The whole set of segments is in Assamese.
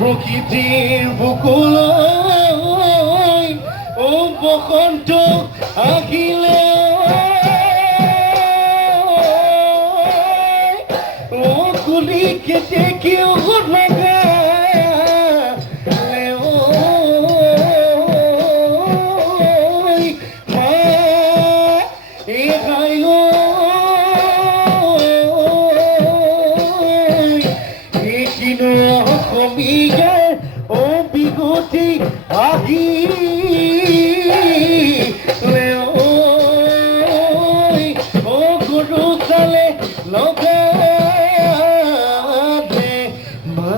প্রকৃতির বুকুলৈ ও বসন্ত আহিলে ও কুলি কেটে কেউ লাগালে ও মা এ গাইল কমিয়ে ও বিগতি আহিলে ও গরু চালে লগালে মা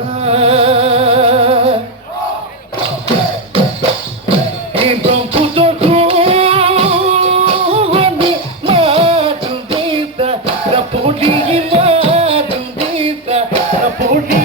ব্রহ্মপুত্র পড়ি মা পড়ি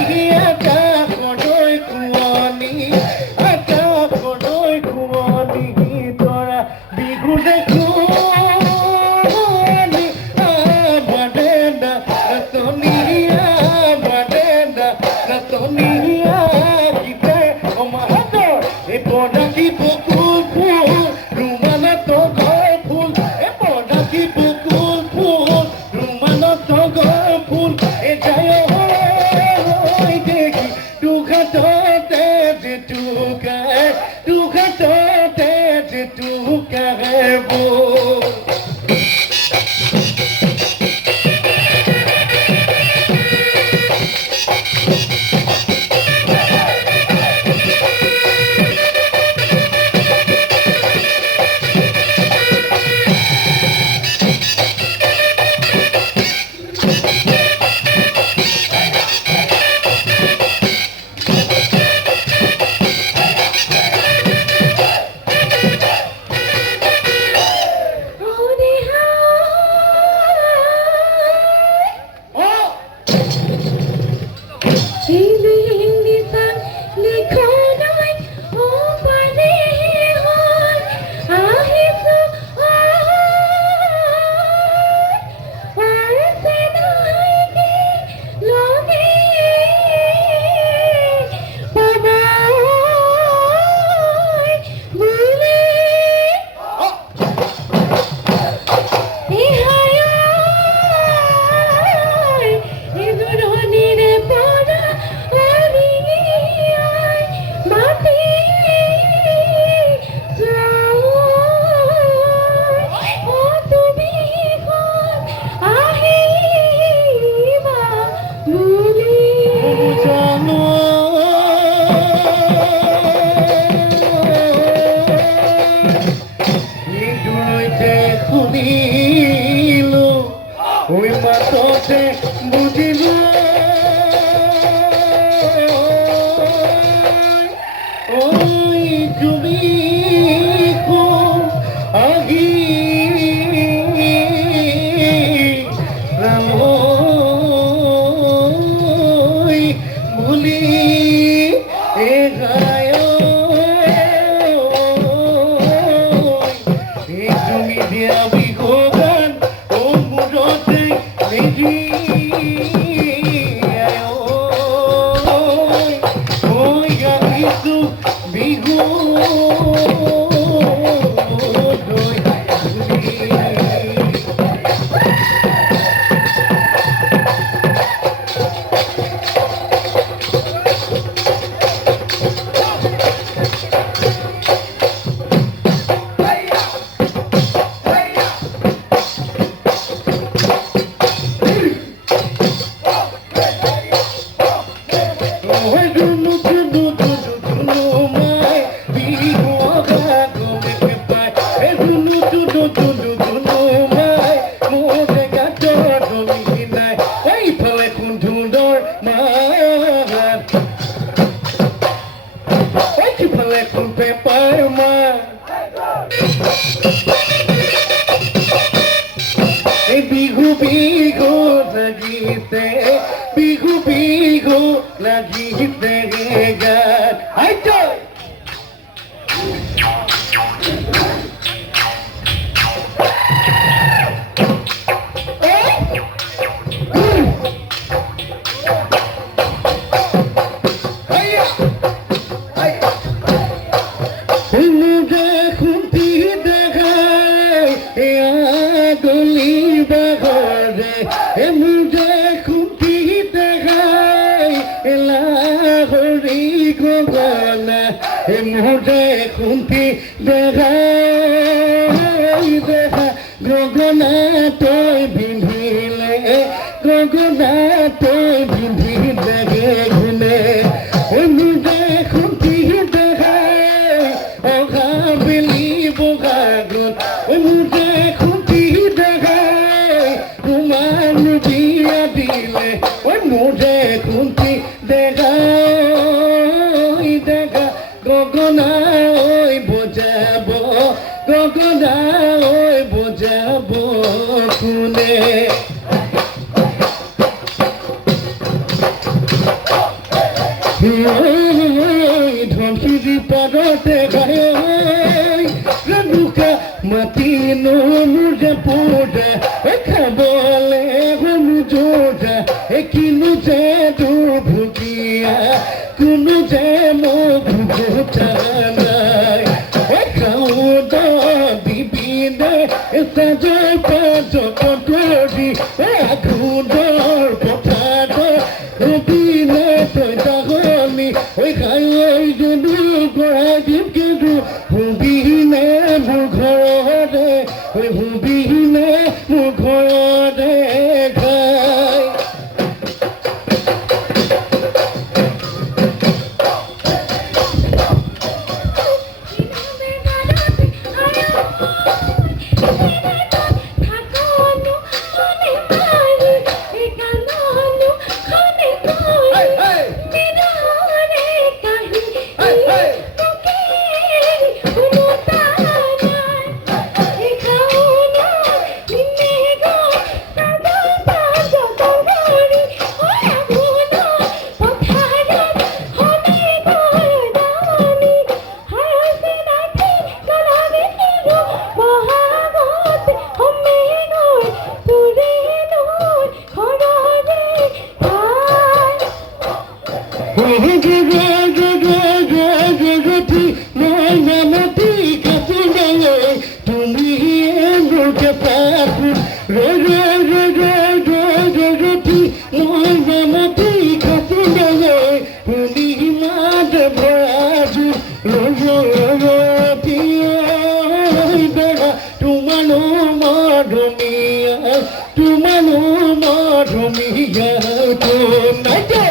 ওই মাততে বুঝিল ওই তুমি আগি ভুলি এ গায় তুমি দিয়া বিঘোগান ও মুরতে Bihu Bihu bihu lagite, bihu bihu lagite gan. Ayo. Hiya. মোরে খুন্তি দেখাই দেখা গগনা তই বিন্ধিলে গগনা তই বিন্ধি লাগে গুনে মোরে খুন্তি দেখাই অঘা বেলি বগা গুণ মোরে খুন্তি দেখাই তোমার বিয়া দিলে মোরে খুন্তি দেখাই দেখা গগনা ওই বোঝাব গগনা ওই বোঝাব কোনে ধ্বংসি পারতে গায় লুকা মাতি নোজা পোজা খাবলে হলু জোজা কিনু যে দূর ভুগিয়া কোনো যে মুখোটা নাই খাও দিবি দে সাজয় পাঁচ কটরি আগুনৰ পথাৰ দিলে তই তাগনি খাই যদি গঢ়াই দিম কিন্তু হুবিনে মোৰ ঘৰতে হুবিনে মোৰ ঘৰতে খাই তুমি এমকে পাপু মই নামতি কাটি গেলে তুমি মাত ভৰাজু তোমানো মধুমিয়া তোমানো মধুমিয়া তো নাইতে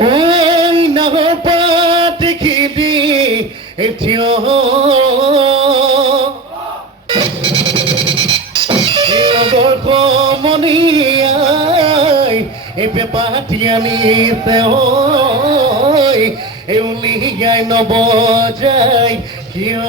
ঐ নাগপাত খিদি থিয় লগৰ সমনীয়াই বেপাতি আনিছে উলিয়াই নবজাই কিয়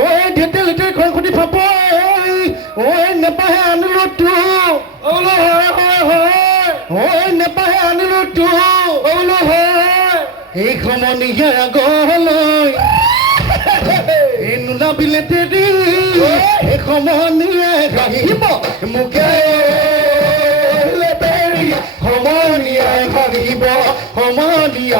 oi detail kon ko di papoy oi ne pa anutu olo oi ne pa anutu olo ei khomoniya goloi enu na bilete di ei khomoniya rahibo muke leberi khomoniya rahibo Bihu